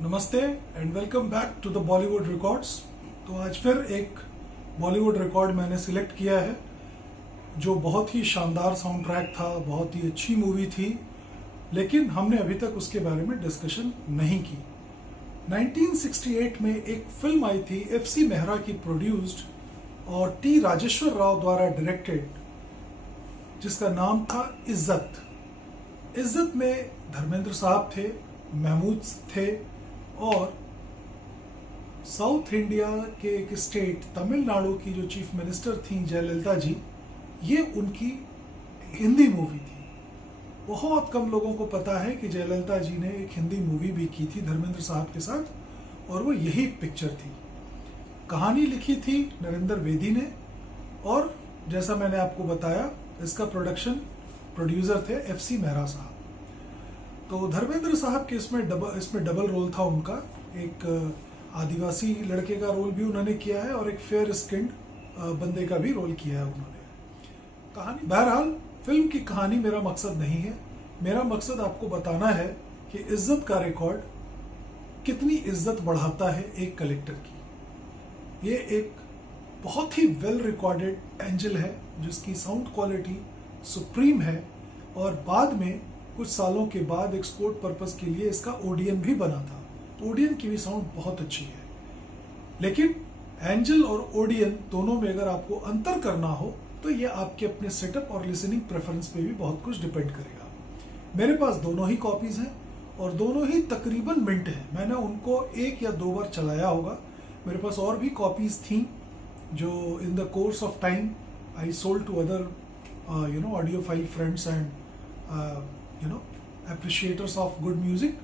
नमस्ते and welcome back to the Bollywood records. तो आज फिर एक बॉलीवुड रिकॉर्ड मैंने सिलेक्ट किया है जो बहुत ही शानदार साउंड ट्रैक था, बहुत ही अच्छी मूवी थी, लेकिन हमने अभी तक उसके बारे में डिस्कशन नहीं की। 1968 में एक फिल्म आई थी FC मेहरा की प्रोड्यूस्ड और T राजेश्वर राव द्वारा डायरेक्टेड, जिसका नाम था इज्जत। इज्जत में धर्मेंद्र साहब थे, महमूद थे और साउथ इंडिया के एक स्टेट तमिलनाडु की जो चीफ मिनिस्टर थी जयललिता जी, ये उनकी हिंदी मूवी थी। बहुत कम लोगों को पता है कि जयललिता जी ने एक हिंदी मूवी भी की थी धर्मेंद्र साहब के साथ, और वो यही पिक्चर थी। कहानी लिखी थी नरेंद्र बेदी ने, और जैसा मैंने आपको बताया इसका प्रोड्यूसर थे FC मेहरा साहब। तो धर्मेंद्र साहब के इसमें डबल रोल था उनका। एक आदिवासी लड़के का रोल भी उन्होंने किया है और एक फेयर स्किन्ड बंदे का भी रोल किया है उन्होंने। कहानी, बहरहाल फिल्म की कहानी मेरा मकसद नहीं है। मेरा मकसद आपको बताना है कि इज्जत का रिकॉर्ड कितनी इज्जत बढ़ाता है एक कलेक्टर की। ये एक बहुत ही वेल रिकॉर्डेड एंजल है जिसकी साउंड क्वालिटी सुप्रीम है, और बाद में कुछ सालों के बाद एक्सपोर्ट पर्पस के लिए इसका ओडियन भी बना था। तो ओडियन की भी साउंड बहुत अच्छी है, लेकिन एंजल और ओडियन दोनों में अगर आपको अंतर करना हो तो ये आपके अपने सेटअप और लिसनिंग प्रेफरेंस पे भी बहुत कुछ डिपेंड करेगा। मेरे पास दोनों ही कॉपीज हैं और दोनों ही तकरीबन मिंट हैं। मैंने उनको 1 या 2 बार चलाया होगा। मेरे पास और भी कॉपीज थी जो in the course of time I sold to other audiophile friends and appreciators of good music.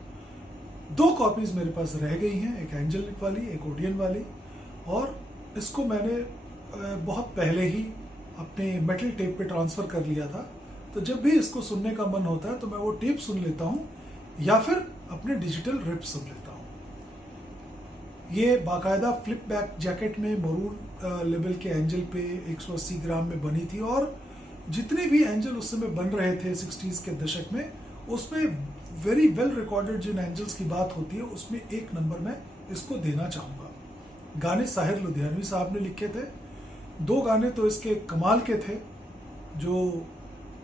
2 copies मेरे पास रह गई हैं, एक एंजल वाली, एक ओडियन वाली, और इसको मैंने बहुत पहले ही अपने मेटल टेप पे ट्रांसफर कर लिया था। तो जब भी इसको सुनने का मन होता है तो मैं वो टेप सुन लेता हूँ या फिर अपने डिजिटल रिप सुन लेता हूँ। ये बाकायदा फ्लिप बैक जैकेट में मरून लेवल के एंजल पे 180 ग्राम में बनी थी, और जितने भी एंजल उस समय बन रहे थे 60s के दशक में, उसमें वेरी वेल रिकॉर्डेड जिन एंजल्स की बात होती है उसमें 1 नंबर में इसको देना चाहूँगा। गाने साहिर लुधियानवी साहब ने लिखे थे। 2 गाने तो इसके कमाल के थे, जो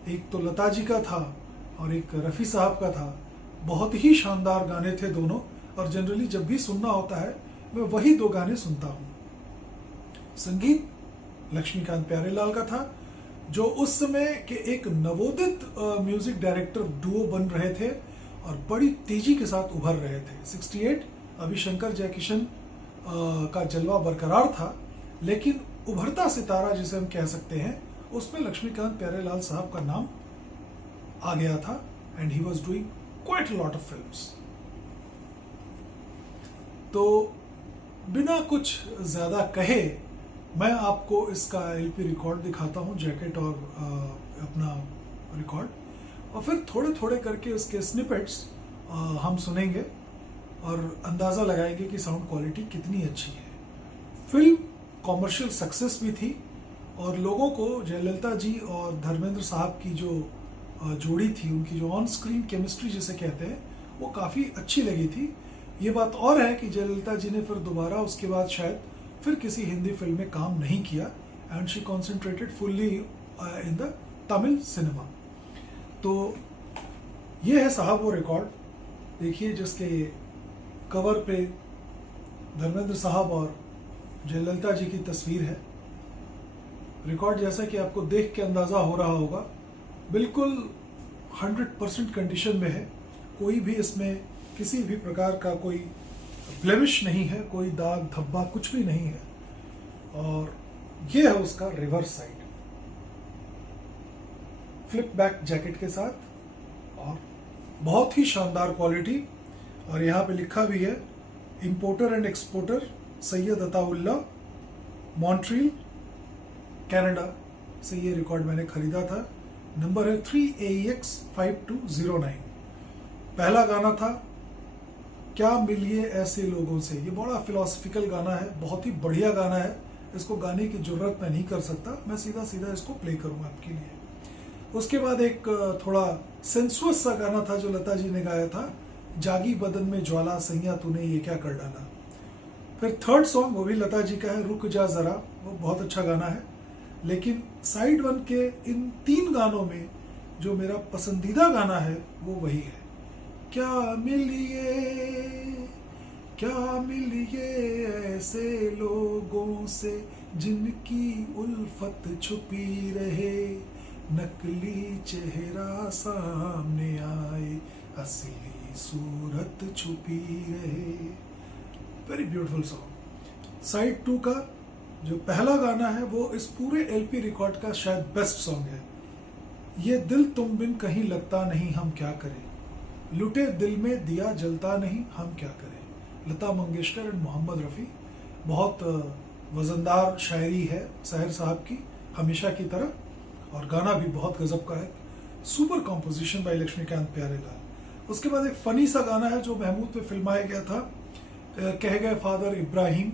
एक तो लता जी का था और एक रफ़ी साहब का था। बहुत ही शानदार गाने थे दोनों, और जनरली जब भी सुनना होता है मैं वही 2 गाने सुनता हूँ। संगीत लक्ष्मीकांत प्यारेलाल का था, जो उस समय के एक नवोदित म्यूजिक डायरेक्टर डुओ बन रहे थे और बड़ी तेजी के साथ उभर रहे थे। 68 अभी शंकर जयकिशन का जलवा बरकरार था, लेकिन उभरता सितारा जिसे हम कह सकते हैं उसमें लक्ष्मीकांत प्यारेलाल साहब का नाम आ गया था, and he was doing quite a lot of films. तो बिना कुछ ज्यादा कहे मैं आपको इसका LP रिकॉर्ड दिखाता हूँ, जैकेट और अपना रिकॉर्ड, और फिर थोड़े थोड़े करके उसके स्निपेट्स हम सुनेंगे और अंदाज़ा लगाएंगे कि साउंड क्वालिटी कितनी अच्छी है। फिल्म कॉमर्शियल सक्सेस भी थी, और लोगों को जयललिता जी और धर्मेंद्र साहब की जो जोड़ी थी, उनकी जो ऑन स्क्रीन केमिस्ट्री जिसे कहते हैं, वो काफ़ी अच्छी लगी थी। ये बात और है कि जयललिता जी ने फिर दोबारा उसके बाद शायद फिर किसी हिंदी फिल्म में काम नहीं किया, and she concentrated fully in the Tamil cinema. तो ये है साहब वो रिकॉर्ड, देखिए, जिसके कवर पे धर्मेंद्र साहब और जयललिता जी की तस्वीर है। रिकॉर्ड जैसा कि आपको देख के अंदाज़ा हो रहा होगा, बिल्कुल 100% कंडीशन में है। कोई भी इसमें किसी भी प्रकार का कोई ब्लेमिश नहीं है, कोई दाग धब्बा कुछ भी नहीं है, और ये है उसका reverse side flip back jacket के साथ, और बहुत ही शानदार क्वालिटी। और यहाँ पे लिखा भी है importer and exporter Syed Ataullah, Montreal, Canada से ये रिकॉर्ड मैंने खरीदा था। नंबर है 3AEX5209। पहला गाना था क्या मिलिए ऐसे लोगों से। ये बड़ा फिलोसफिकल गाना है, बहुत ही बढ़िया गाना है। इसको गाने की जरूरत मैं नहीं कर सकता, मैं सीधा सीधा इसको प्ले करूंगा आपके लिए। उसके बाद एक थोड़ा सेंसुअस सा गाना था जो लता जी ने गाया था, जागी बदन में ज्वाला, सैया तूने ये क्या कर डाला। फिर थर्ड सॉन्ग वो भी लता जी का है, रुक जा जरा, वो बहुत अच्छा गाना है। लेकिन साइड वन के इन 3 गानों में जो मेरा पसंदीदा गाना है वो वही है, क्या मिलिए ऐसे लोगों से जिनकी उल्फत छुपी रहे, नकली चेहरा सामने आए, असली सूरत छुपी रहे। Very beautiful song. साइड 2 का जो पहला गाना है वो इस पूरे एलपी रिकॉर्ड का शायद बेस्ट सॉन्ग है। ये दिल तुम बिन कहीं लगता नहीं, हम क्या करें, लुटे दिल में दिया जलता नहीं, हम क्या करें। लता मंगेशकर एंड मोहम्मद रफ़ी। बहुत वजनदार शायरी है साहिर साहब की, हमेशा की तरह, और गाना भी बहुत गजब का है। Super composition by Laxmikant Pyarelal. उसके बाद एक फनी सा गाना है जो महमूद पे फिल्माया गया था, कह गए father Ibrahim,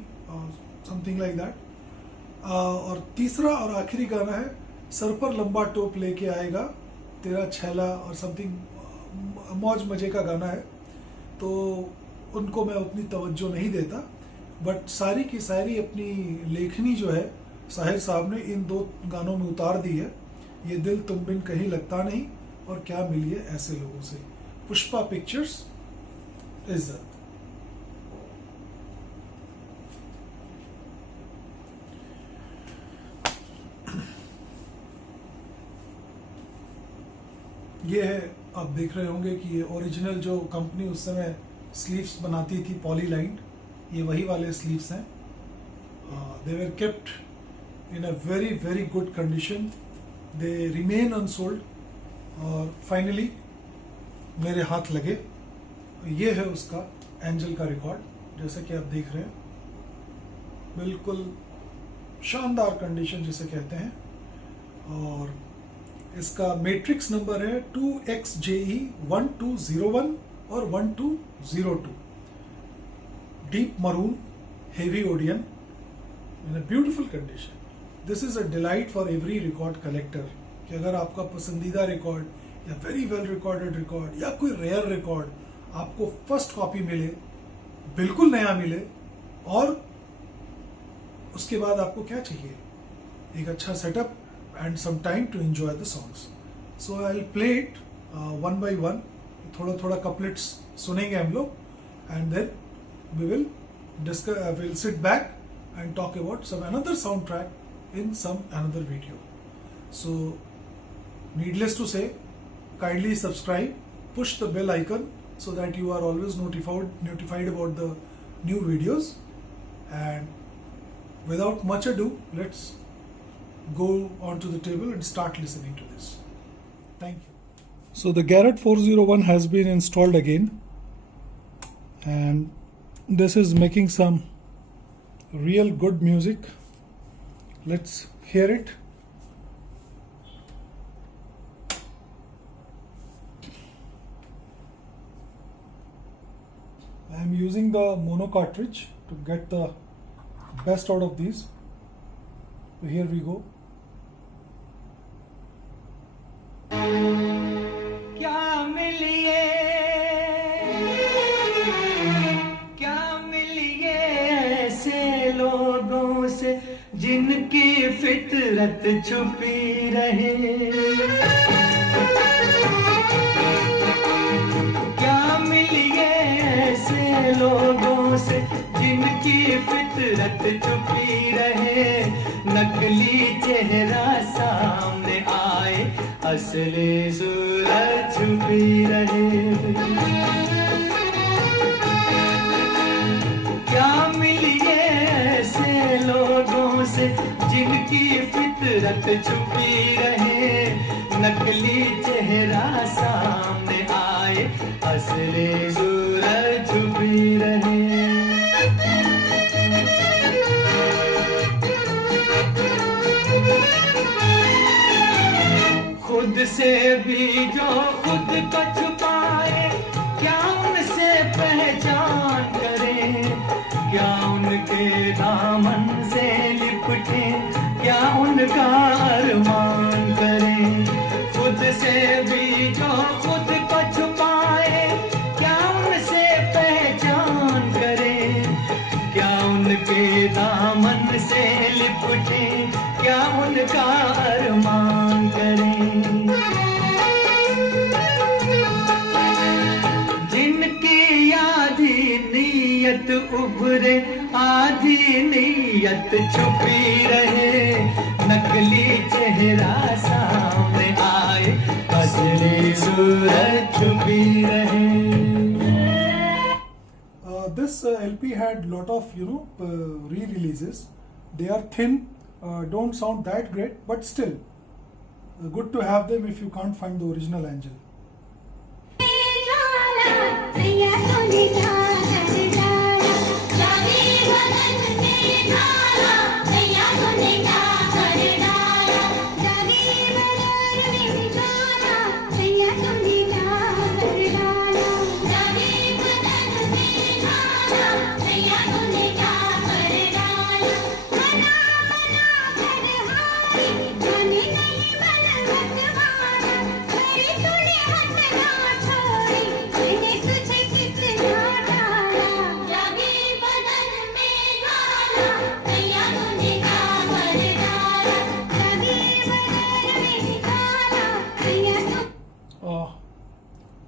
something like that. और तीसरा और आखिरी गाना है, सर पर लंबा टोप लेके आएगा तेरा छैला, और समथिंग मौज मजे का गाना है। तो उनको मैं उतनी तवज्जो नहीं देता, बट सारी की सारी अपनी लेखनी जो है साहिर साहब ने इन 2 गानों में उतार दी है। ये दिल तुम बिन कहीं लगता नहीं और क्या मिलिए ऐसे लोगों से। पुष्पा पिक्चर्स, इज्जत। ये है, आप देख रहे होंगे कि ये ओरिजिनल जो कंपनी उस समय स्लीव्स बनाती थी पॉलीलाइंड, ये वही वाले स्लीव्स हैं। They were kept in a very very good condition, they remain unsold, और फाइनली मेरे हाथ लगे। ये है उसका एंजल का रिकॉर्ड, जैसे कि आप देख रहे हैं, बिल्कुल शानदार कंडीशन जिसे कहते हैं। और इसका मैट्रिक्स नंबर है 2XJE 1201 और 1202। Deep maroon heavy Odeon in a beautiful condition. This is a delight for every record collector कि अगर आपका पसंदीदा रिकॉर्ड या वेरी वेल रिकॉर्डेड रिकॉर्ड या कोई रेयर रिकॉर्ड आपको फर्स्ट कॉपी मिले, बिल्कुल नया मिले, और उसके बाद आपको क्या चाहिए, एक अच्छा setup and some time to enjoy the songs. So I'll play it one by one. थोड़ा थोड़ा couplets सुनेंगे हम लोग, and then we will discuss. We'll sit back and talk about some another soundtrack in some another video. So needless to say, kindly subscribe, push the bell icon so that you are always notified about the new videos. And without much ado, let's go onto the table and start listening to this. Thank you. So the Garrett 401 has been installed again, and this is making some real good music. Let's hear it. I am using the mono cartridge to get the best out of these. So here we go. क्या मिलिए ऐसे लोगों से जिनकी फितरत छुपी रहे, क्या मिलिए ऐसे लोगों से जिनकी फितरत छुपी रहे, नकली चेहरा सामने आए, असली सूरत छुपी रहे। क्या मिलिए ऐसे लोगों से जिनकी फितरत छुपी रहे, नकली चेहरा सामने आए, असली सूरत छुपी रहे। खुद से भी जो खुद को छुपाए, क्या उनसे पहचान करें, क्या उनके दामन से लिपटे, क्या उनका अरमान करें। खुद से भी जो खुद को छुपाए, क्या उनसे नीयत उभरे आधी नीयत छुपी रहे, नकली चेहरा सामने आए, असली सूरत छुपी रहे। This LP had lot of re-releases. They are thin, don't sound that great, but still good to have them if you can't find the original Angel.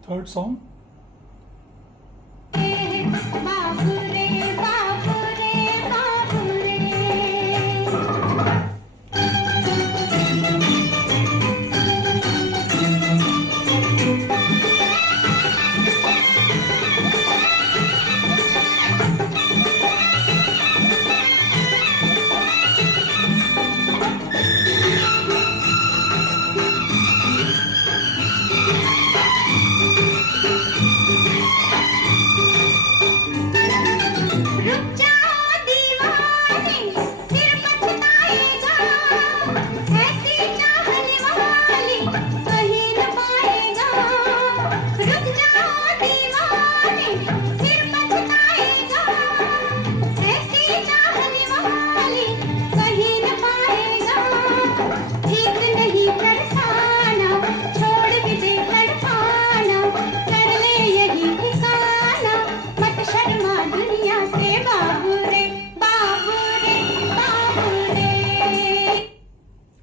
Third song.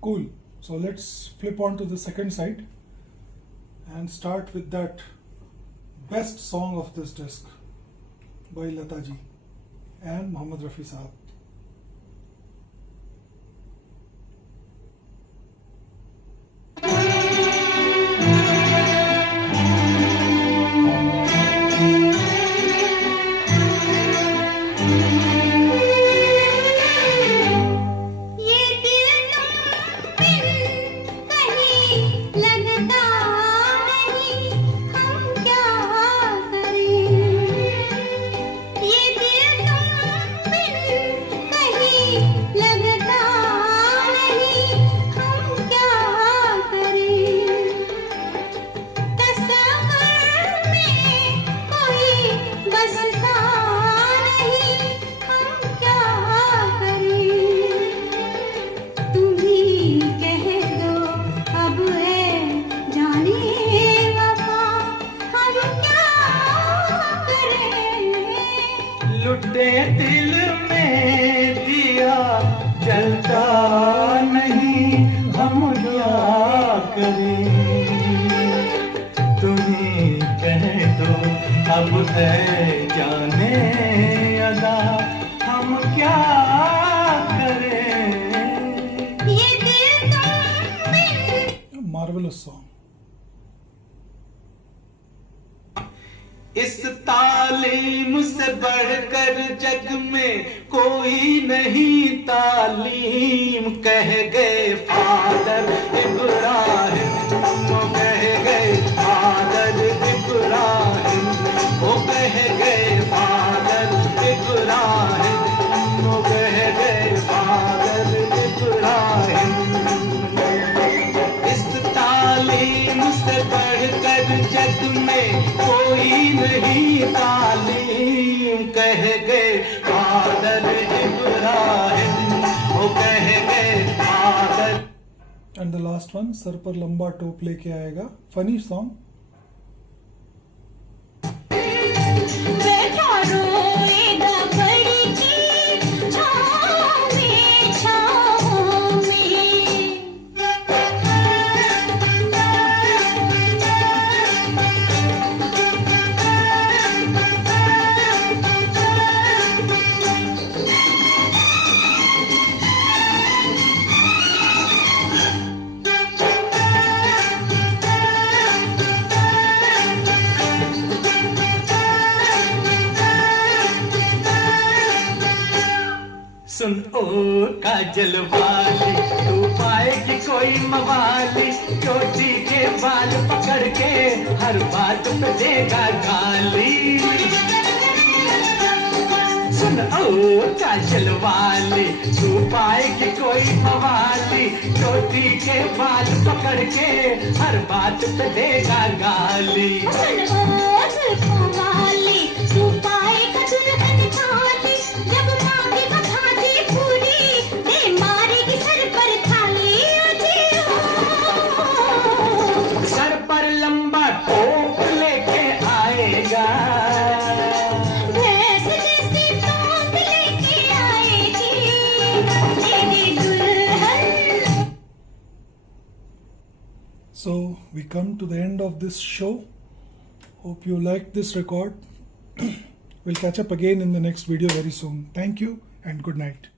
Cool. So let's flip on to the second side and start with that best song of this disc by Lata ji and Mohammed Rafi Sahab. लुटे दिल में दिया जलता नहीं, हम क्या करें। तुम्हीं कह दो अब है जाने अदा, हम क्या करें। ये दिल तुम Marvelous song. इस तालीम से बढ़कर जग में कोई नहीं तालीम, कह गए फादर इब्राहिम, वो कह गए फादर इब्राहिम, वो कह गए फादर इब्राहिम, वो कह गए फादर इब्राहिम। इस तालीम से बढ़कर जग में कोई नहीं तालीम, कह गए फादर इब्राहिम, वो कह गए father. And the last one sir पर लंबा टोप लेके आएगा, फनी सॉन्ग। सुन ओ काजल वाली, तू पाएगी कोई मवाली, चोटी के बाल पकड़ के हर बात पे देगा गाली। सुन ओ काजल वाली, तू पाएगी कोई मवाली, चोटी के बाल पकड़ के हर बात पे देगा गाली। सुन ओ जुल्फों वाली, तू पाएगा दुल्हन वाली, जब मांगे बधाई पूरी, दे मारेगी सर पर थाली। सर पर लंबा टोप लेके आएगा, भैंस जैसी टोप लेके आएगी तेरी दुल्हन। So we come to the end of this show. Hope you liked this record. We'll catch up again in the next video very soon. Thank you and good night.